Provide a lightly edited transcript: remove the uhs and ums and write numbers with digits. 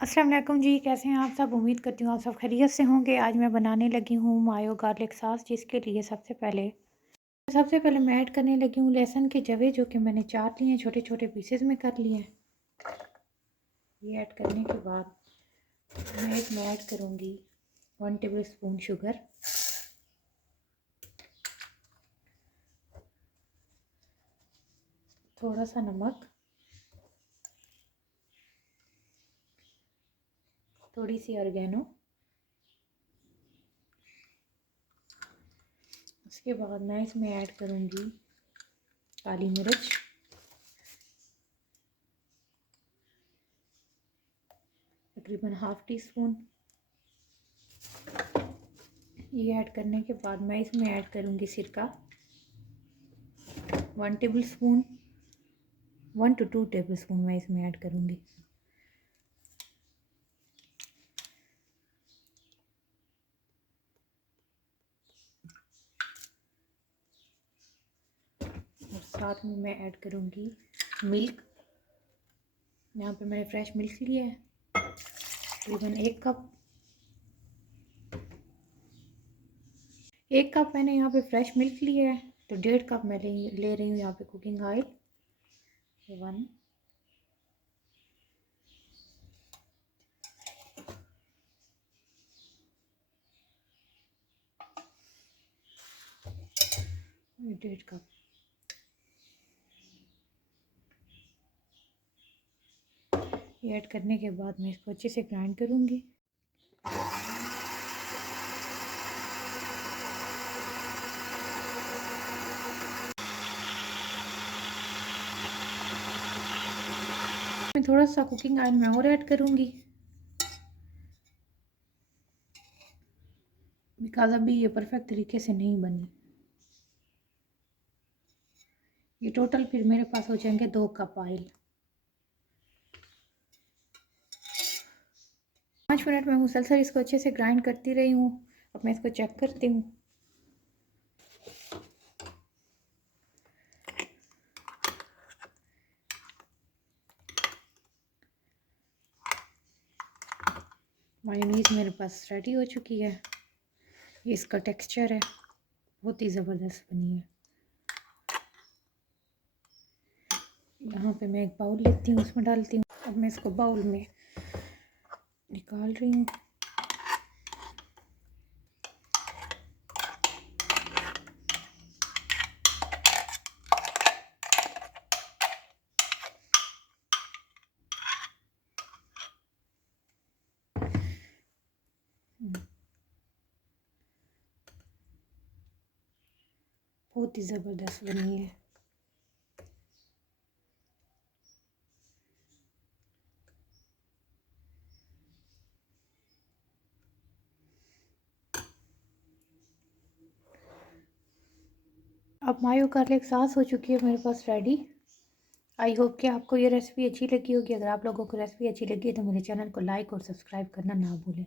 अस्सलाम वालेकुम जी, कैसे हैं आप सब। उम्मीद करती हूँ आप सब खैरियत से होंगे। आज मैं बनाने लगी हूँ मायो गार्लिक सॉस, जिसके लिए सबसे पहले मैं ऐड करने लगी हूँ लहसुन के जवे, जो कि मैंने चाट लिए हैं, छोटे छोटे पीसेस में कर लिए हैं। ये ऐड करने के बाद मैं ऐड करूँगी 1 टेबल स्पून शुगर, थोड़ा सा नमक, थोड़ी सी ऑरिगेनो। उसके बाद मैं इसमें ऐड करूँगी काली मिर्च, तकरीबन ½ टी स्पून। ये ऐड करने के बाद मैं इसमें ऐड करूँगी सिरका 1 table spoon, 1 to 2 table spoon मैं इसमें ऐड करूँगी। और साथ में मैं ऐड करूँगी मिल्क। यहाँ पे मैंने फ्रेश मिल्क लिया है, तकरीबन 1 कप। 1 कप मैंने यहाँ पे फ्रेश मिल्क लिया है, तो 1.5 कप मैं ले रही हूँ यहाँ पे कुकिंग ऑयल 1। ये 1.5 कप। ये ऐड करने के बाद मैं इसको अच्छे से ग्राइंड करूँगी। मैं थोड़ा सा कुकिंग ऑयल मैं और ऐड करूँगी, बिकॉज अभी ये परफेक्ट तरीके से नहीं बनी। ये टोटल फिर मेरे पास हो जाएंगे 2 कप ऑयल। 5 मिनट में मुसलसल इसको अच्छे से ग्राइंड करती रही हूँ। अब मैं इसको चेक करती हूँ। मायोनीज़ मेरे पास रेडी हो चुकी है। ये इसका टेक्सचर है, बहुत ही ज़बरदस्त बनी है। यहाँ पे मैं एक बाउल लेती हूँ, उसमें डालती हूँ। अब मैं इसको बाउल में निकाल रही हूँ। बहुत ही ज़बरदस्त बनी है। अब मायो गार्लिक सॉस हो चुकी है मेरे पास रेडी। आई होप कि आपको ये रेसिपी अच्छी लगी होगी। अगर आप लोगों को रेसिपी अच्छी लगी है तो मेरे चैनल को लाइक और सब्सक्राइब करना ना भूलें।